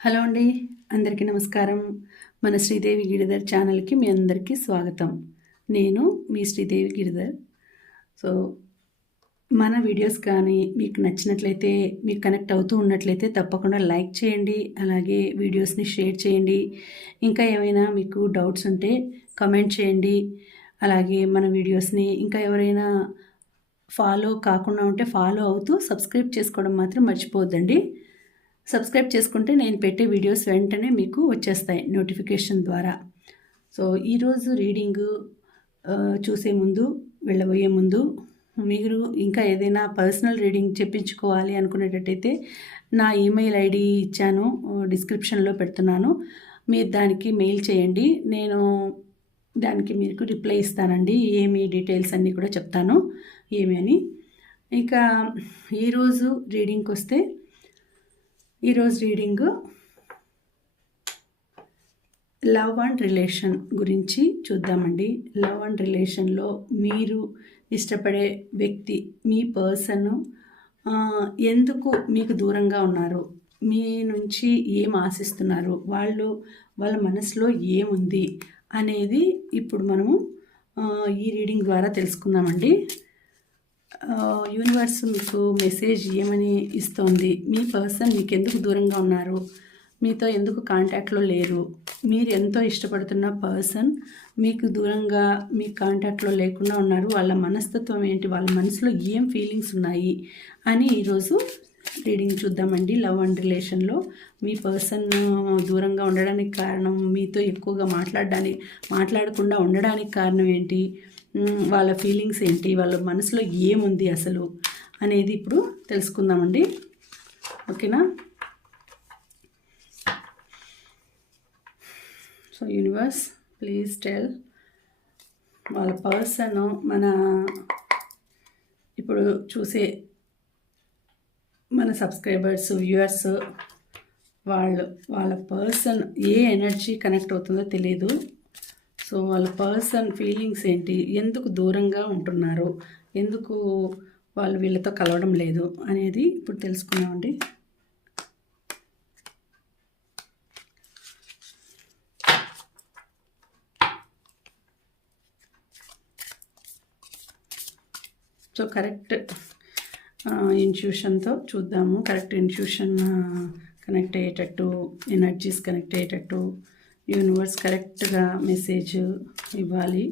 Hello అండి, అందరికీ నమస్కారం. మన శ్రీదేవి గిరిధర్ ఛానల్కి మీ అందరికీ స్వాగతం. నేను మీ శ్రీదేవి గిరిధర్. సో మన వీడియోస్ కానీ మీకు నచ్చినట్లయితే, మీకు కనెక్ట్ అవుతూ ఉన్నట్లయితే తప్పకుండా లైక్ చేయండి. అలాగే వీడియోస్ని షేర్ చేయండి. ఇంకా ఏమైనా మీకు డౌట్స్ ఉంటే కమెంట్ చేయండి. అలాగే మన వీడియోస్ని ఇంకా ఎవరైనా ఫాలో కాకుండా ఉంటే ఫాలో అవుతూ సబ్స్క్రైబ్ చేసుకోవడం మాత్రం మర్చిపోవద్దండి. సబ్స్క్రైబ్ చేసుకుంటే నేను పెట్టే వీడియోస్ వెంటనే మీకు వచ్చేస్తాయి నోటిఫికేషన్ ద్వారా. సో ఈరోజు రీడింగు చూసే ముందు, వెళ్ళబోయే ముందు మీరు ఇంకా ఏదైనా పర్సనల్ రీడింగ్ చెప్పించుకోవాలి అనుకునేటట్టయితే నా ఈమెయిల్ ఐడి ఇచ్చాను, డిస్క్రిప్షన్లో పెడుతున్నాను. మీరు దానికి మెయిల్ చేయండి. నేను దానికి మీకు రిప్లై ఇస్తానండి. ఏమి డీటెయిల్స్ అన్నీ కూడా చెప్తాను ఏమి అని. ఇక ఈరోజు రీడింగ్కి వస్తే, ఈరోజు రీడింగు లవ్ అండ్ రిలేషన్ గురించి చూద్దామండి. లవ్ అండ్ రిలేషన్లో మీరు ఇష్టపడే వ్యక్తి, మీ పర్సన్ ఎందుకు మీకు దూరంగా ఉన్నారు, మీ నుంచి ఏం ఆశిస్తున్నారు, వాళ్ళ మనసులో ఏముంది అనేది ఇప్పుడు మనము ఈ రీడింగ్ ద్వారా తెలుసుకుందామండి. యూనివర్స్ మీకు మెసేజ్ ఏమని ఇస్తోంది, మీ పర్సన్ మీకు ఎందుకు దూరంగా ఉన్నారు, మీతో ఎందుకు కాంటాక్ట్లో లేరు, మీరు ఎంతో ఇష్టపడుతున్న పర్సన్ మీకు దూరంగా మీ కాంటాక్ట్లో లేకుండా ఉన్నారు, వాళ్ళ మనస్తత్వం ఏంటి, వాళ్ళ మనసులో ఏం ఫీలింగ్స్ ఉన్నాయి అని ఈరోజు రీడింగ్ చూద్దామండి. లవ్ అండ్ రిలేషన్లో మీ పర్సన్ దూరంగా ఉండడానికి కారణం, మీతో ఎక్కువగా మాట్లాడకుండా ఉండడానికి కారణం ఏంటి, వాళ్ళ ఫీలింగ్స్ ఏంటి, వాళ్ళ మనసులో ఏముంది అసలు అనేది ఇప్పుడు తెలుసుకుందామండి. ఓకేనా? సో యూనివర్స్ ప్లీజ్ టెల్ వాళ్ళ పర్సన్, మన ఇప్పుడు చూసే మన సబ్స్క్రైబర్స్, వ్యూవర్స్, వాళ్ళ పర్సన్ ఏ ఎనర్జీ కనెక్ట్ అవుతుందో తెలియదు. సో వాళ్ళ పర్సన్ ఫీలింగ్స్ ఏంటి, ఎందుకు దూరంగా ఉంటున్నారు, ఎందుకు వాళ్ళు వీళ్ళతో కలవడం లేదు అనేది ఇప్పుడు తెలుసుకున్నామండి. సో కరెక్ట్ ఇన్ట్యూషన్తో చూద్దాము. కరెక్ట్ ఇన్ట్యూషన్ కనెక్ట్ అయ్యేటట్టు, ఎనర్జీస్ కనెక్ట్ అయ్యేటట్టు యూనివర్స్ కరెక్ట్గా మెసేజ్ ఇవ్వాలి.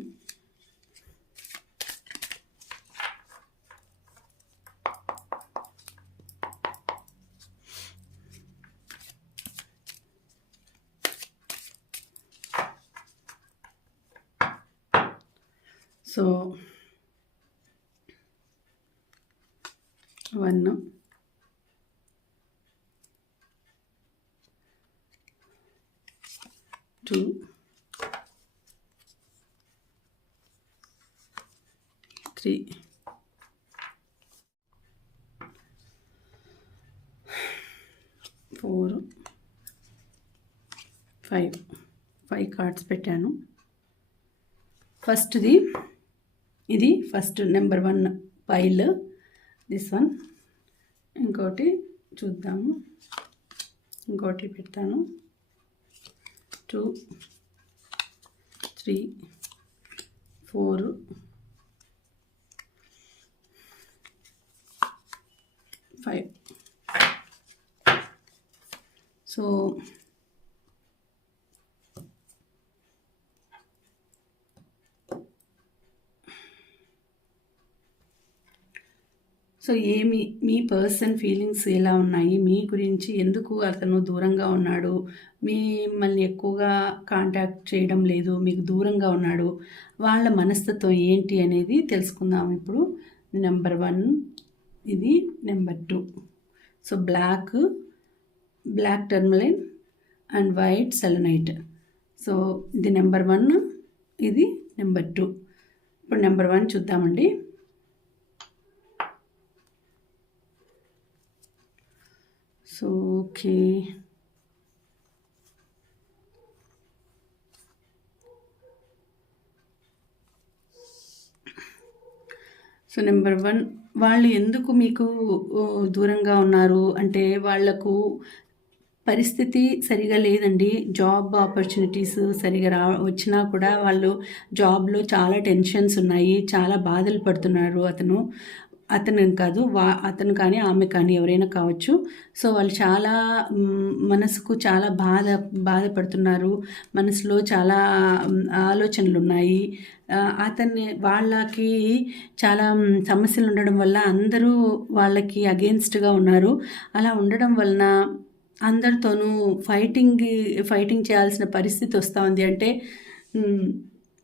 సో 1 2 3 4 5 కార్డ్స్ పెట్టాను. ఇది first number 1 pile, this one. ఇంకోటి చూద్దాము, ఇంకోటి పెడతాను. 2 3 4 5. సో మీ పర్సన్ ఫీలింగ్స్ ఎలా ఉన్నాయి, మీ గురించి ఎందుకు అతను దూరంగా ఉన్నాడు, మిమ్మల్ని ఎక్కువగా కాంటాక్ట్ చేయడం లేదు, మీకు దూరంగా ఉన్నాడు, వాళ్ళ మనస్తత్వం ఏంటి అనేది తెలుసుకుందాం ఇప్పుడు. నెంబర్ 1 ఇది, number 2. So black tourmaline and white selenite. So ఇది నెంబర్ 1, ఇది నెంబర్ 2. ఇప్పుడు నెంబర్ 1 చూద్దామండి. సో ఓకే, సో నెంబర్ 1, వాళ్ళు ఎందుకు మీకు దూరంగా ఉన్నారు అంటే, వాళ్ళకు పరిస్థితి సరిగా లేదండి. జాబ్ ఆపర్చునిటీస్ సరిగా వచ్చినా కూడా వాళ్ళు జాబ్‌లో చాలా టెన్షన్స్ ఉన్నాయి. చాలా బాధలు పడుతున్నారు అతనని కాదు. అతను కానీ, ఆమె కానీ ఎవరైనా కావచ్చు. సో, వాళ్ళు చాలా మనసుకు చాలా బాధపడుతున్నారు. మనసులో చాలా ఆలోచనలున్నాయి. వాళ్ళకి చాలా సమస్యలు ఉండడం వల్ల అందరూ వాళ్ళకి అగెయిన్స్ట్‌గా ఉన్నారు. అలా ఉండడం వలన అందరితోనూ ఫైటింగ్ చేయాల్సిన పరిస్థితి వస్తూ ఉంది. అంటే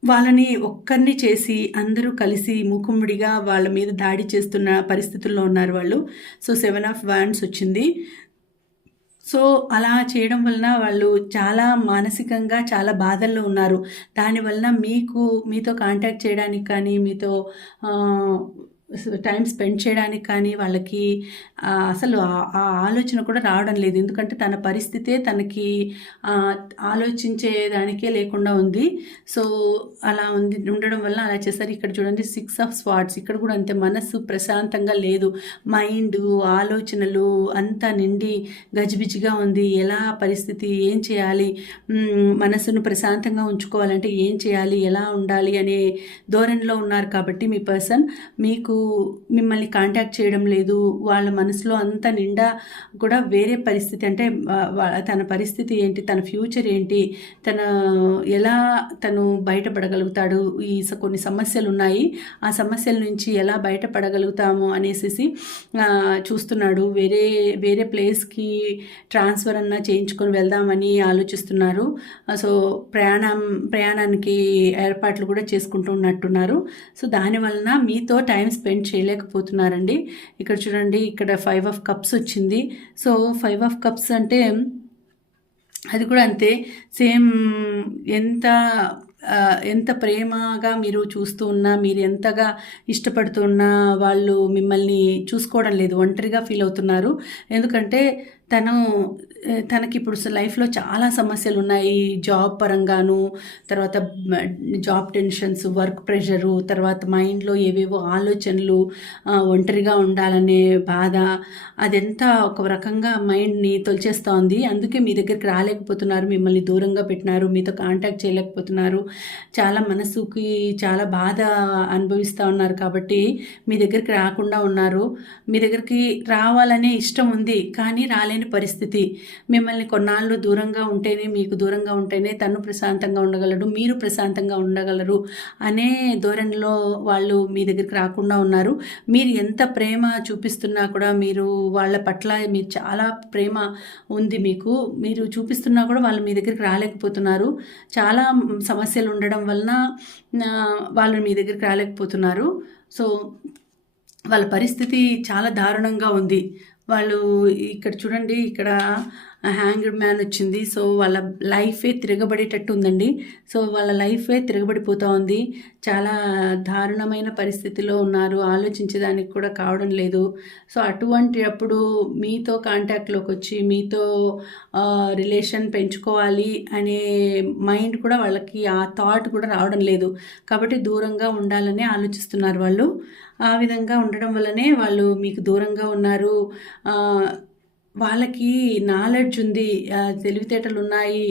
వాళ్ళని ఒక్కరిని చేసి అందరూ కలిసి మూకుమ్మడిగా వాళ్ళ మీద దాడి చేస్తున్న పరిస్థితుల్లో ఉన్నారు వాళ్ళు. సో, 7 ఆఫ్ వాండ్స్ వచ్చింది. సో, అలా చేయడం వలన వాళ్ళు చాలా మానసికంగా చాలా బాధల్లో ఉన్నారు. దానివలన మీతో కాంటాక్ట్ చేయడానికి కానీ, మీతో టైం స్పెండ్ చేయడానికి కానీ వాళ్ళకి అసలు ఆ ఆలోచన కూడా రావడం లేదు. ఎందుకంటే తన పరిస్థితే తనకి ఆలోచించేదానికే లేకుండా ఉంది. సో, అలా ఉండడం వల్ల అలా చేశారు. ఇక్కడ చూడండి 6 ఆఫ్ స్వార్డ్స్. ఇక్కడ కూడా అంతే, మనసు ప్రశాంతంగా లేదు. మైండ్, ఆలోచనలు అంతా నిండి గజిబిజిగా ఉంది. ఎలా పరిస్థితి, ఏం చేయాలి, మనసును ప్రశాంతంగా ఉంచుకోవాలంటే ఏం చేయాలి, ఎలా ఉండాలి అనే ధోరణిలో ఉన్నారు. కాబట్టి మీ పర్సన్ మిమ్మల్ని కాంటాక్ట్ చేయడం లేదు. వాళ్ళ మనసులో అంతా నిండా కూడా వేరే పరిస్థితి, అంటే తన పరిస్థితి ఏంటి, తన ఫ్యూచర్ ఏంటి, తను బయటపడగలుగుతాడు, కొన్ని సమస్యలు ఉన్నాయి, ఆ సమస్యల నుంచి ఎలా బయటపడగలుగుతాము అనేసి చూస్తున్నాడు. వేరే ప్లేస్కి ట్రాన్స్ఫర్ అన్నా చేయించుకొని వెళ్దామని ఆలోచిస్తున్నారు. సో, ప్రయాణానికి ఏర్పాట్లు కూడా చేసుకుంటున్నట్టున్నారు. సో, దానివలన మీతో టైం స్పెండ్ చేయలేకపోతున్నారండి. ఇక్కడ చూడండి, ఇక్కడ 5 ఆఫ్ కప్స్ వచ్చింది. సో, 5 ఆఫ్ కప్స్ అంటే అది కూడా అంతే, సేమ్. ఎంత ప్రేమగా మీరు చూస్తూ ఉన్నా, మీరు ఎంతగా ఇష్టపడుతున్నా వాళ్ళు మిమ్మల్ని చూసుకోవడం లేదు, ఒంటరిగా ఫీల్ అవుతున్నారు. ఎందుకంటే తనకి ఇప్పుడు లైఫ్లో చాలా సమస్యలు ఉన్నాయి. జాబ్ పరంగాను, తర్వాత జాబ్ టెన్షన్స్, వర్క్ ప్రెషరు, తర్వాత మైండ్లో ఏవేవో ఆలోచనలు, ఒంటరిగా ఉండాలనే బాధ, అదంతా ఒక రకంగా మైండ్ని తొలిచేస్తూ ఉంది. అందుకే మీ దగ్గరికి రాలేకపోతున్నారు, మిమ్మల్ని దూరంగా పెట్టినారు, మీతో కాంటాక్ట్ చేయలేకపోతున్నారు, చాలా మనసుకి చాలా బాధ అనుభవిస్తూ ఉన్నారు. కాబట్టి మీ దగ్గరికి రాకుండా ఉన్నారు. మీ దగ్గరికి రావాలనే ఇష్టం ఉంది, కానీ రాలేని పరిస్థితి. మిమ్మల్ని కొన్నాళ్ళు దూరంగా ఉంటేనే, మీకు దూరంగా ఉంటేనే తను ప్రశాంతంగా ఉండగలడు, మీరు ప్రశాంతంగా ఉండగలరు అనే ధోరణిలో వాళ్ళు మీ దగ్గరికి రాకుండా ఉన్నారు. మీరు ఎంత ప్రేమ చూపిస్తున్నా కూడా, వాళ్ళ పట్ల మీరు చాలా ప్రేమ ఉంది, మీరు చూపిస్తున్నా కూడా వాళ్ళు మీ దగ్గరికి రాలేకపోతున్నారు. చాలా సమస్యలు ఉండడం వలన వాళ్ళు మీ దగ్గరికి రాలేకపోతున్నారు. సో, వాళ్ళ పరిస్థితి చాలా దారుణంగా ఉంది. వాళ్ళు ఇక్కడ చూడండి, ఇక్కడ హ్యాంగ్డ్ మ్యాన్ వచ్చింది. సో, వాళ్ళ లైఫే తిరగబడేటట్టు ఉందండి. సో, వాళ్ళ లైఫే తిరగబడిపోతూ ఉంది. చాలా దారుణమైన పరిస్థితిలో ఉన్నారు, ఆలోచించేదానికి కూడా కావడం లేదు. సో, అటువంటి అప్పుడు మీతో కాంటాక్ట్లోకి వచ్చి మీతో రిలేషన్ పెంచుకోవాలి అనే మైండ్ కూడా వాళ్ళకి, ఆ థాట్ కూడా రావడం లేదు. కాబట్టి దూరంగా ఉండాలని ఆలోచిస్తున్నారు వాళ్ళు. ఆ విధంగా ఉండడం వల్లనే వాళ్ళు మీకు దూరంగా ఉన్నారు. వాళ్ళకి నాలెడ్జ్ ఉంది, తెలివితేటలు ఉన్నాయి,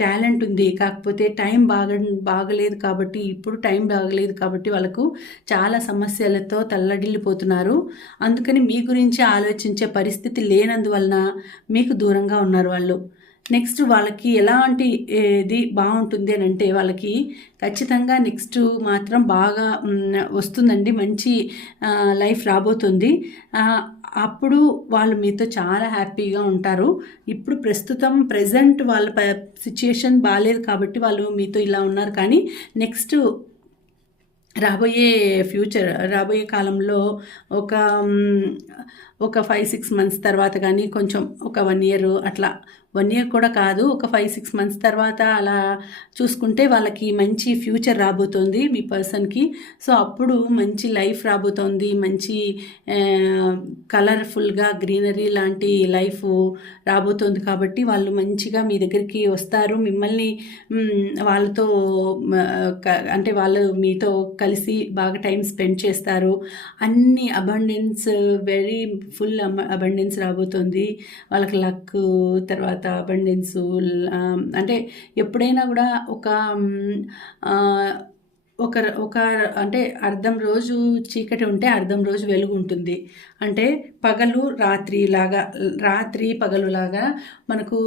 టాలెంట్ ఉంది. కాకపోతే టైం బాగలేదు కాబట్టి, ఇప్పుడు టైం బాగలేదు కాబట్టి వాళ్ళకు చాలా సమస్యలతో తల్లడిల్లిపోతున్నారు. అందుకని మీ గురించి ఆలోచించే పరిస్థితి లేనందువలన మీకు దూరంగా ఉన్నారు వాళ్ళు. నెక్స్ట్ వాళ్ళకి ఎలాంటి ఇది బాగుంటుంది అని అంటే, వాళ్ళకి ఖచ్చితంగా నెక్స్ట్ మాత్రం బాగా వస్తుందండి, మంచి లైఫ్ రాబోతుంది. అప్పుడు వాళ్ళు మీతో చాలా హ్యాపీగా ఉంటారు. ఇప్పుడు ప్రెజెంట్ వాళ్ళ సిచ్యుయేషన్ బాగాలేదు కాబట్టి వాళ్ళు మీతో ఇలా ఉన్నారు. కానీ నెక్స్ట్ రాబోయే కాలంలో ఒక 5-6 మంత్స్ తర్వాత కానీ, కొంచెం ఒక 1 ఇయర్ అట్లా, 1 ఇయర్ కూడా కాదు, ఒక 5-6 మంత్స్ తర్వాత అలా చూసుకుంటే వాళ్ళకి మంచి ఫ్యూచర్ రాబోతోంది మీ పర్సన్కి. సో, అప్పుడు మంచి లైఫ్ రాబోతోంది, మంచి కలర్ఫుల్గా గ్రీనరీ లాంటి లైఫ్ రాబోతోంది. కాబట్టి వాళ్ళు మంచిగా మీ దగ్గరికి వస్తారు, మిమ్మల్ని వాళ్ళతో అంటే వాళ్ళు మీతో కలిసి బాగా టైం స్పెండ్ చేస్తారు. అన్ని అబండెన్స్, వెరీ ఫుల్ అబండెన్స్ రాబోతుంది. వాళ్ళకి లక్, తర్వాత అబండెన్సు, అంటే ఎప్పుడైనా కూడా ఒక ఒక అంటే అర్ధం రోజు చీకటి ఉంటే అర్ధం రోజు వెలుగు ఉంటుంది. అంటే పగలు రాత్రి పగలులాగా మనకు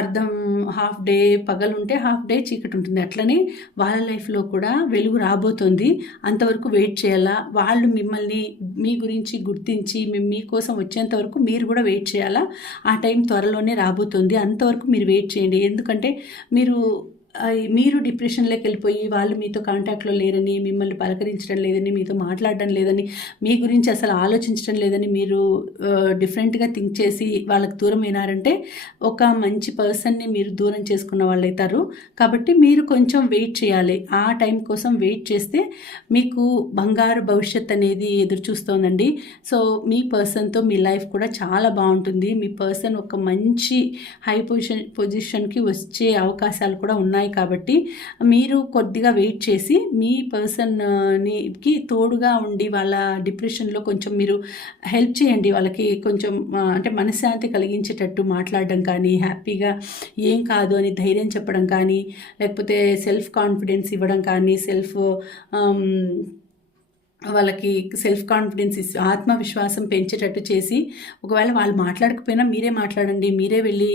అర్ధం హాఫ్ డే పగలు ఉంటే హాఫ్ డే చీకటి ఉంటుంది. అట్లనే వాళ్ళ లైఫ్లో కూడా వెలుగు రాబోతుంది. అంతవరకు వెయిట్ చేయాలా. వాళ్ళు మిమ్మల్ని మీ గురించి గుర్తించి మీకోసం వచ్చేంత వరకు మీరు కూడా వెయిట్ చేయాలా. ఆ టైం త్వరలోనే రాబోతుంది. అంతవరకు మీరు వెయిట్ చేయండి. ఎందుకంటే మీరు డిప్రెషన్లోకి వెళ్ళిపోయి వాళ్ళు మీతో కాంటాక్ట్లో లేరని, మిమ్మల్ని పలకరించడం లేదని, మీతో మాట్లాడడం లేదని, మీ గురించి అసలు ఆలోచించడం లేదని మీరు డిఫరెంట్గా థింక్ చేసి వాళ్ళకి దూరం అయినారంటే ఒక మంచి పర్సన్ని మీరు దూరం చేసుకున్న వాళ్ళు అవుతారు. కాబట్టి మీరు కొంచెం వెయిట్ చేయాలి. ఆ టైం కోసం వెయిట్ చేస్తే మీకు బంగారు భవిష్యత్ అనేది ఎదురు చూస్తోందండి. సో మీ పర్సన్తో మీ లైఫ్ కూడా చాలా బాగుంటుంది. మీ పర్సన్ ఒక మంచి హై పొజిషన్కి వచ్చే అవకాశాలు కూడా ఉన్నాయి. కాబట్టి మీరు కొద్దిగా వెయిట్ చేసి మీ పర్సన్కి తోడుగా ఉండి వాళ్ళ డిప్రెషన్లో కొంచెం మీరు హెల్ప్ చేయండి. వాళ్ళకి కొంచెం అంటే మనశ్శాంతి కలిగించేటట్టు మాట్లాడడం కానీ, హ్యాపీగా ఏం కాదు అని ధైర్యం చెప్పడం కానీ, లేకపోతే సెల్ఫ్ కాన్ఫిడెన్స్ ఇవ్వడం కానీ, వాళ్ళకి సెల్ఫ్ కాన్ఫిడెన్స్ ఆత్మవిశ్వాసం పెంచేటట్టు చేసి, ఒకవేళ వాళ్ళు మాట్లాడకపోయినా మీరే మాట్లాడండి. మీరే వెళ్ళి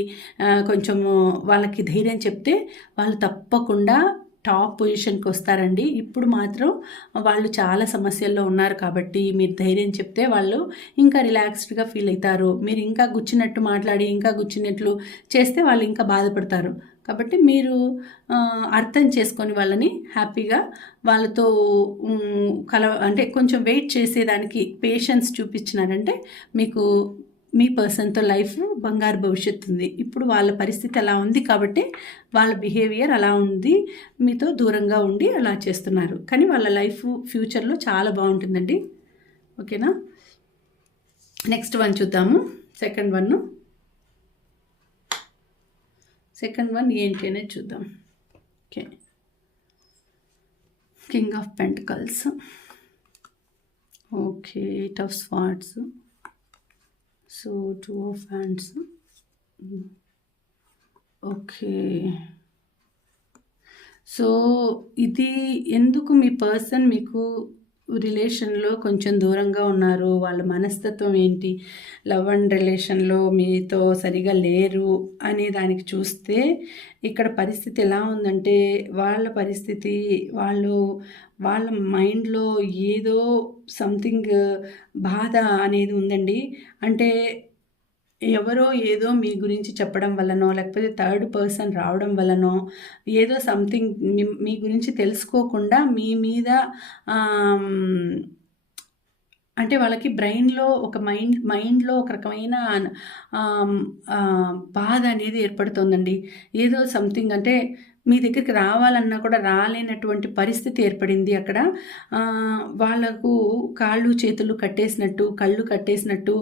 కొంచెము వాళ్ళకి ధైర్యం చెప్తే వాళ్ళు తప్పకుండా టాప్ పొజిషన్కి వస్తారండి. ఇప్పుడు మాత్రం వాళ్ళు చాలా సమస్యల్లో ఉన్నారు కాబట్టి మీరు ధైర్యం చెప్తే వాళ్ళు ఇంకా రిలాక్స్డ్గా ఫీల్ అవుతారు. మీరు ఇంకా గుచ్చినట్టు మాట్లాడి ఇంకా గుచ్చినట్లు చేస్తే వాళ్ళు ఇంకా బాధపడతారు. కాబట్టి మీరు అర్థం చేసుకొని వాళ్ళని హ్యాపీగా వాళ్ళతో అంటే కొంచెం వెయిట్ చేసేదానికి పేషెన్స్ చూపించినారంటే మీకు మీ పర్సన్తో లైఫ్ బంగారు భవిష్యత్తు ఉంది. ఇప్పుడు వాళ్ళ పరిస్థితి అలా ఉంది కాబట్టి వాళ్ళ బిహేవియర్ అలా ఉంది, మీతో దూరంగా ఉండి అలా చేస్తున్నారు. కానీ వాళ్ళ లైఫ్ ఫ్యూచర్లో చాలా బాగుంటుందండి. ఓకేనా? నెక్స్ట్ వన్ చూద్దాము. సెకండ్ వన్ ఏంటి అనేది చూద్దాం. Okay, king of pentacles, okay, 8 of swords, so 2 of hands, okay. So ఇది ఎందుకు మీ పర్సన్ మీకు రిలేషన్లో కొంచెం దూరంగా ఉన్నారు, వాళ్ళ మనస్తత్వం ఏంటి, లవ్ అండ్ రిలేషన్లో మీతో సరిగా లేరు అనే దానికి చూస్తే ఇక్కడ పరిస్థితి ఎలా ఉందంటే వాళ్ళ పరిస్థితి వాళ్ళ మైండ్లో ఏదో సంథింగ్ బాధ అనేది ఉందండి. అంటే ఎవరో ఏదో మీ గురించి చెప్పడం వల్లనో, లేకపోతే థర్డ్ పర్సన్ రావడం వల్లనో, ఏదో సంథింగ్ మీ గురించి తెలుసుకోకుండా మీ మీద అంటే వాళ్ళకి బ్రెయిన్లో ఒక మైండ్లో ఒక రకమైన బాధ అనేది ఏర్పడుతుందండి. ఏదో సంథింగ్ అంటే మీ దగ్గరికి రావాలన్నా కూడా రాలేనటువంటి పరిస్థితి ఏర్పడింది అక్కడ. వాళ్ళకు కాళ్ళు చేతులు కట్టేసినట్టు, కళ్ళు కట్టేసినట్టు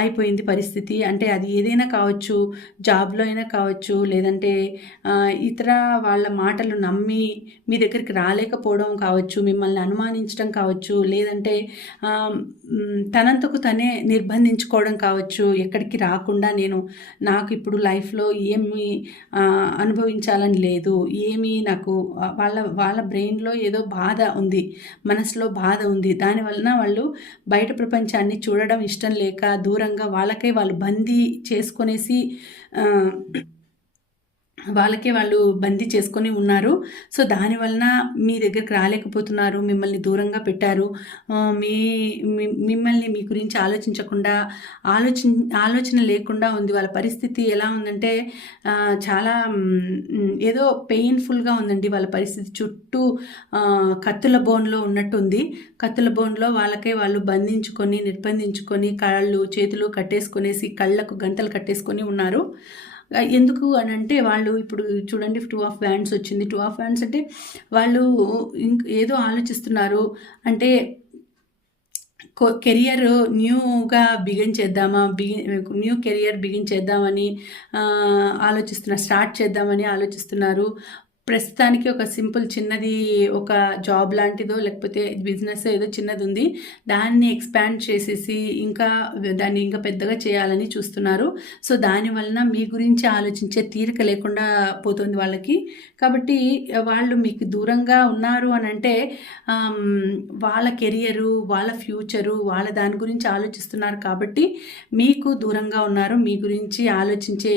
అయిపోయింది పరిస్థితి. అంటే అది ఏదైనా కావచ్చు, జాబ్లో అయినా కావచ్చు, లేదంటే ఇతర వాళ్ళ మాటలు నమ్మి మీ దగ్గరికి రాలేకపోవడం కావచ్చు, మిమ్మల్ని అనుమానించడం కావచ్చు, లేదంటే తనంతకు తనే నిర్బంధించుకోవడం కావచ్చు. ఎక్కడికి రాకుండా నాకు ఇప్పుడు లైఫ్లో ఏమి అనుభవించాలని లేదు, ఏమీ నాకు వాళ్ళ బ్రెయిన్లో ఏదో బాధ ఉంది, మనసులో బాధ ఉంది. దానివలన వాళ్ళు బయట ప్రపంచాన్ని చూడడం ఇష్టం లేక దూరంగా వాళ్ళు బందీ చేసుకునేసి వాళ్ళు బందీ చేసుకొని ఉన్నారు. సో దానివలన మీ దగ్గరికి రాలేకపోతున్నారు, మిమ్మల్ని దూరంగా పెట్టారు. మిమ్మల్ని మీ గురించి ఆలోచించకుండా ఆలోచన లేకుండా ఉంది. వాళ్ళ పరిస్థితి ఎలా ఉందంటే చాలా ఏదో పెయిన్ఫుల్గా ఉందండి. వాళ్ళ పరిస్థితి చుట్టూ కత్తుల బోన్లో ఉన్నట్టుంది. కత్తుల బోన్లో వాళ్ళు బంధించుకొని నిర్బంధించుకొని కాళ్ళు చేతులు కట్టేసుకునేసి కళ్ళకు గంతలు కట్టేసుకొని ఉన్నారు. ఎందుకు అని అంటే వాళ్ళు ఇప్పుడు చూడండి 2 of Wands వచ్చింది. 2 of Wands అంటే వాళ్ళు ఏదో ఆలోచిస్తున్నారు. అంటే కెరియర్ న్యూగా న్యూ కెరియర్ బిగిన్ చేద్దామని స్టార్ట్ చేద్దామని ఆలోచిస్తున్నారు. ప్రస్తుతానికి ఒక సింపుల్ చిన్నది ఒక జాబ్ లాంటిదో లేకపోతే బిజినెస్ ఏదో చిన్నది ఉంది, దాన్ని ఎక్స్పాండ్ చేసేసి దాన్ని ఇంకా పెద్దగా చేయాలని చూస్తున్నారు. సో దానివలన మీ గురించి ఆలోచించే తీరిక లేకుండా పోతుంది వాళ్ళకి. కాబట్టి వాళ్ళు మీకు దూరంగా ఉన్నారు అని అంటే వాళ్ళ కెరియరు, వాళ్ళ ఫ్యూచరు, వాళ్ళ దాని గురించి ఆలోచిస్తున్నారు కాబట్టి మీకు దూరంగా ఉన్నారు. మీ గురించి ఆలోచించే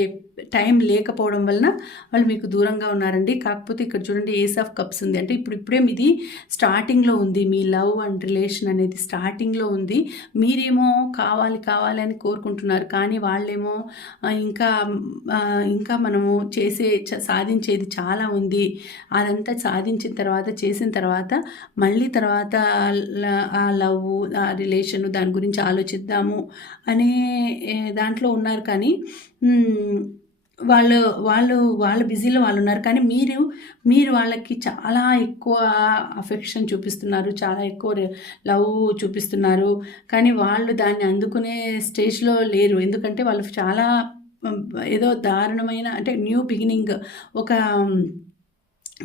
టైం లేకపోవడం వలన వాళ్ళు మీకు దూరంగా ఉన్నారండి. కాకపోతే ఇక్కడ చూడండి, ఏస్ ఆఫ్ కప్స్ ఉంది. అంటే ఇప్పుడే మీది స్టార్టింగ్లో ఉంది. మీ లవ్ అండ్ రిలేషన్ అనేది స్టార్టింగ్లో ఉంది. మీరేమో కావాలి కావాలి అని కోరుకుంటున్నారు, కానీ వాళ్ళేమో ఇంకా మనము సాధించేది చాలా ఉంది. అదంతా సాధించిన తర్వాత, చేసిన తర్వాత మళ్ళీ తర్వాత ఆ లవ్, ఆ రిలేషను దాని గురించి ఆలోచిద్దాము అనే దాంట్లో ఉన్నారు. కానీ వాళ్ళ బిజీలో వాళ్ళు ఉన్నారు. కానీ మీరు వాళ్ళకి చాలా ఎక్కువ అఫెక్షన్ చూపిస్తున్నారు, చాలా ఎక్కువ లవ్ చూపిస్తున్నారు. కానీ వాళ్ళు దాన్ని అందుకునే స్టేజ్లో లేరు. ఎందుకంటే వాళ్ళు చాలా ఏదో దారుణమైన, అంటే న్యూ బిగినింగ్,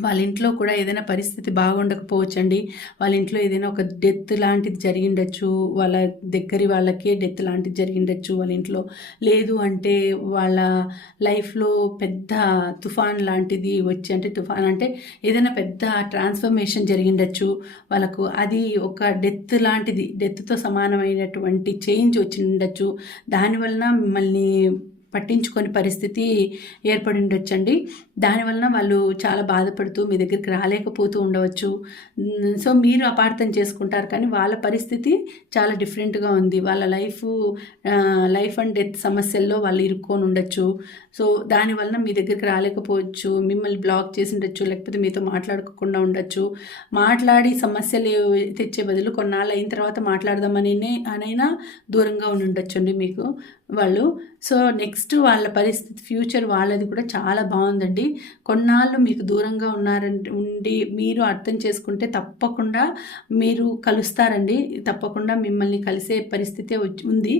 వాళ్ళ ఇంట్లో కూడా ఏదైనా పరిస్థితి బాగుండకపోవచ్చండి. వాళ్ళ ఇంట్లో ఏదైనా ఒక డెత్ లాంటిది జరిగిండొచ్చు, వాళ్ళ వాళ్ళకే డెత్ లాంటిది జరిగిండొచ్చు వాళ్ళ ఇంట్లో. లేదు అంటే వాళ్ళ లైఫ్లో పెద్ద తుఫాన్ లాంటిది వచ్చి, అంటే తుఫాన్ అంటే ఏదైనా పెద్ద ట్రాన్స్ఫర్మేషన్ జరిగిండొచ్చు వాళ్ళకు. అది ఒక డెత్ లాంటిది, డెత్తో సమానమైనటువంటి చేంజ్ వచ్చి ఉండొచ్చు. దానివలన మిమ్మల్ని పట్టించుకొని పరిస్థితి ఏర్పడి ఉండొచ్చండి. దానివలన వాళ్ళు చాలా బాధపడుతూ మీ దగ్గరికి రాలేకపోతూ ఉండవచ్చు. సో మీరు అపార్థం చేసుకుంటారు, కానీ వాళ్ళ పరిస్థితి చాలా డిఫరెంట్గా ఉంది. వాళ్ళ లైఫ్ అండ్ డెత్ సమస్యల్లో వాళ్ళు ఇరుక్కొని ఉండొచ్చు. సో దానివలన మీ దగ్గరికి రాలేకపోవచ్చు, మిమ్మల్ని బ్లాక్ చేసి ఉండొచ్చు, లేకపోతే మీతో మాట్లాడుకోకుండా ఉండొచ్చు. మాట్లాడి సమస్యలు తెచ్చే బదులు కొన్నాళ్ళు అయిన తర్వాత అనైనా దూరంగా ఉండొచ్చు అండి మీకు వాళ్ళు. సో నెక్స్ట్ వాళ్ళ పరిస్థితి, ఫ్యూచర్ వాళ్ళది కూడా చాలా బాగుందండి. కొన్నాళ్ళు మీకు దూరంగా ఉండి మీరు అర్థం చేసుకుంటే తప్పకుండా మీరు కలుస్తారండి. తప్పకుండా మిమ్మల్ని కలిసే పరిస్థితే ఉంది.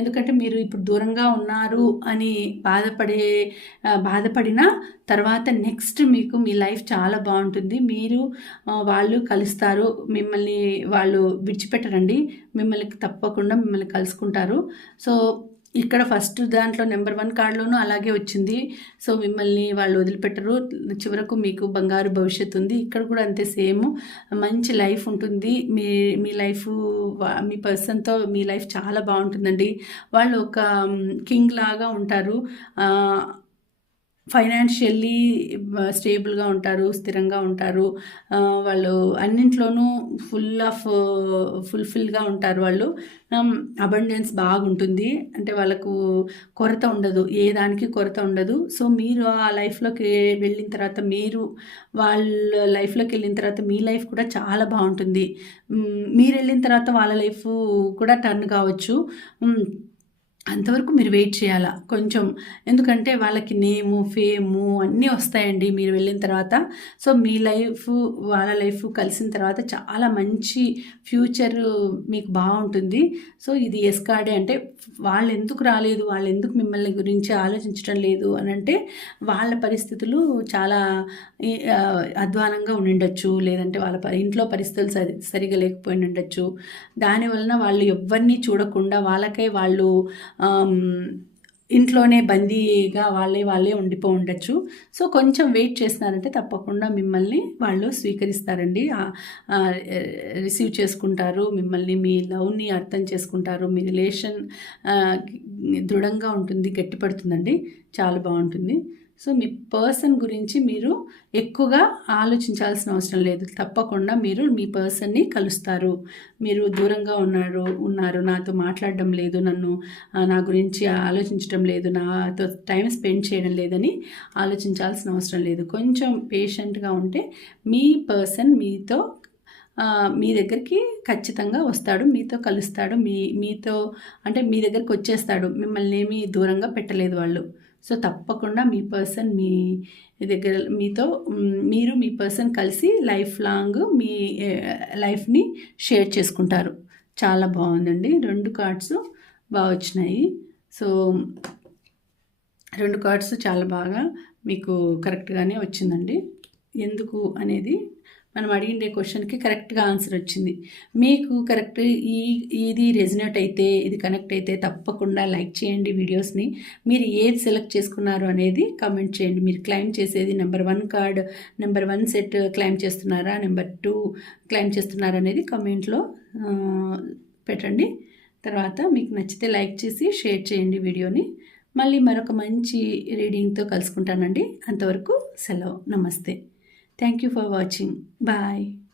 ఎందుకంటే మీరు ఇప్పుడు దూరంగా ఉన్నారు అని బాధపడిన తర్వాత నెక్స్ట్ మీకు మీ లైఫ్ చాలా బాగుంటుంది. వాళ్ళు కలుస్తారు, మిమ్మల్ని వాళ్ళు విడిచిపెట్టరండి. తప్పకుండా మిమ్మల్ని కలుసుకుంటారు. సో ఇక్కడ ఫస్ట్ దాంట్లో నెంబర్ 1 కార్డులోనూ అలాగే వచ్చింది. సో మిమ్మల్ని వాళ్ళు వదిలిపెట్టరు, చివరకు మీకు బంగారు భవిష్యత్తు ఉంది. ఇక్కడ కూడా అంతే, సేమ్ మంచి లైఫ్ ఉంటుంది. మీ లైఫ్, మీ పర్సన్తో మీ లైఫ్ చాలా బాగుంటుందండి. వాళ్ళు ఒక కింగ్ లాగా ఉంటారు. ఫైనాన్షియల్లీ స్టేబుల్గా ఉంటారు, స్థిరంగా ఉంటారు. వాళ్ళు అన్నింట్లోనూ ఫుల్ఫిల్గా ఉంటారు. వాళ్ళు అబండెన్స్ బాగుంటుంది. అంటే వాళ్ళకు కొరత ఉండదు, ఏ దానికి కొరత ఉండదు. సో మీరు ఆ లైఫ్లోకి వెళ్ళిన తర్వాత, వాళ్ళ లైఫ్లోకి వెళ్ళిన తర్వాత మీ లైఫ్ కూడా చాలా బాగుంటుంది. మీరు వెళ్ళిన తర్వాత వాళ్ళ లైఫ్ కూడా టర్న్ కావచ్చు. అంతవరకు మీరు వెయిట్ చేయాలా కొంచెం. ఎందుకంటే వాళ్ళకి నేము, ఫేము అన్నీ వస్తాయండి మీరు వెళ్ళిన తర్వాత. సో మీ లైఫ్ వాళ్ళ లైఫ్ కలిసిన తర్వాత చాలా మంచి ఫ్యూచర్ మీకు బాగుంటుంది. సో ఇది ఎస్కార్డే. అంటే వాళ్ళు ఎందుకు రాలేదు, వాళ్ళు ఎందుకు మిమ్మల్ని గురించి ఆలోచించడం లేదు అని అంటే వాళ్ళ పరిస్థితులు చాలా అధ్వానంగా ఉండిండొచ్చు, లేదంటే వాళ్ళ ఇంట్లో పరిస్థితులు సరిగా లేకపోయి ఉండొచ్చు. దానివలన వాళ్ళు ఎవరిని చూడకుండా వాళ్ళకే వాళ్ళు ఇంట్లోనే బందీగా వాళ్ళే ఉండిపో ఉండొచ్చు. సో కొంచెం వెయిట్ చేస్తున్నారంటే తప్పకుండా మిమ్మల్ని వాళ్ళు స్వీకరిస్తారండి, రిసీవ్ చేసుకుంటారు. మిమ్మల్ని, మీ లవ్ని అర్థం చేసుకుంటారు. మీ రిలేషన్ దృఢంగా ఉంటుంది, గట్టిపడుతుందండి, చాలా బాగుంటుంది. సో మీ పర్సన్ గురించి మీరు ఎక్కువగా ఆలోచించాల్సిన అవసరం లేదు. తప్పకుండా మీరు మీ పర్సన్ని కలుస్తారు. మీరు దూరంగా ఉన్నారు, నాతో మాట్లాడడం లేదు, నా గురించి ఆలోచించడం లేదు, నాతో టైం స్పెండ్ చేయడం లేదని ఆలోచించాల్సిన అవసరం లేదు. కొంచెం పేషెంట్గా ఉంటే మీ పర్సన్ మీ దగ్గరికి ఖచ్చితంగా వస్తాడు, మీతో కలుస్తాడు, మీతో అంటే మీ దగ్గరికి వచ్చేస్తాడు. మిమ్మల్ని ఏమీ దూరంగా పెట్టలేదు వాళ్ళు. సో తప్పకుండా మీ పర్సన్ మీ దగ్గర మీరు మీ పర్సన్ కలిసి లైఫ్ లాంగ్ మీ లైఫ్ని షేర్ చేసుకుంటారు. చాలా బాగుందండి. 2 కార్డ్స్ బాగా వచ్చినాయి. సో 2 కార్డ్స్ చాలా బాగా మీకు కరెక్ట్గానే వచ్చిందండి. ఎందుకు అనేది మనం అడిగిన క్వశ్చన్కి కరెక్ట్గా ఆన్సర్ వచ్చింది. మీకు కరెక్ట్ ఇది రెజినేట్ అయితే, ఇది కనెక్ట్ అయితే తప్పకుండా లైక్ చేయండి వీడియోస్ని. మీరు ఏది సెలెక్ట్ చేసుకున్నారు అనేది కామెంట్ చేయండి. మీరు క్లైమ్ చేసేది number 1 card, number 1 set claim చేస్తున్నారా, నెంబర్ 2 క్లైమ్ చేస్తున్నారా అనేది కామెంట్లో పెట్టండి. తర్వాత మీకు నచ్చితే లైక్ చేసి షేర్ చేయండి వీడియోని. మళ్ళీ మరొక మంచి రీడింగ్తో కలుసుకుంటానండి. అంతవరకు సెలవు. నమస్తే. Thank you for watching. Bye.